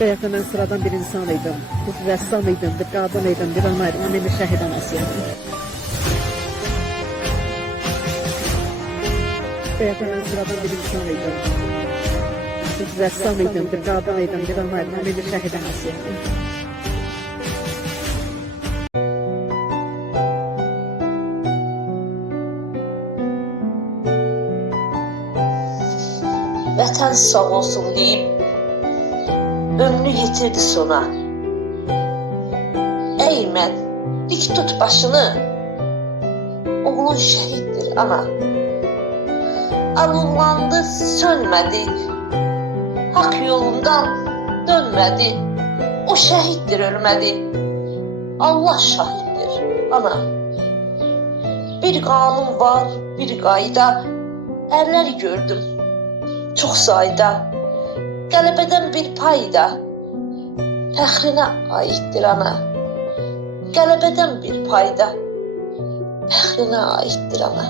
Belki ben sıradan bir insan idim. Bir ressam idim, bir kadın idim, bir anaydım. Ama bir şehit anasıyım. Belki ben sıradan bir insan idim. Bir ressam idim, bir kadın idim, bir anaydım. Ama bir şehit anasıyım. Vətən sağ olsun deyib ömrü yitirdi sona. Eğmən, dik tut başını, oğlun şəhiddir ana. Alınlandı, sönmədi, hak yolundan dönmədi. O şəhiddir, ölmədi, Allah şahiddir ana. Bir qanun var, bir qayda, ərlər gördüm çox sayda. Qələbədən bir payda, fəxrinə aiddir ana. Qələbədən bir payda, fəxrinə aiddir ana.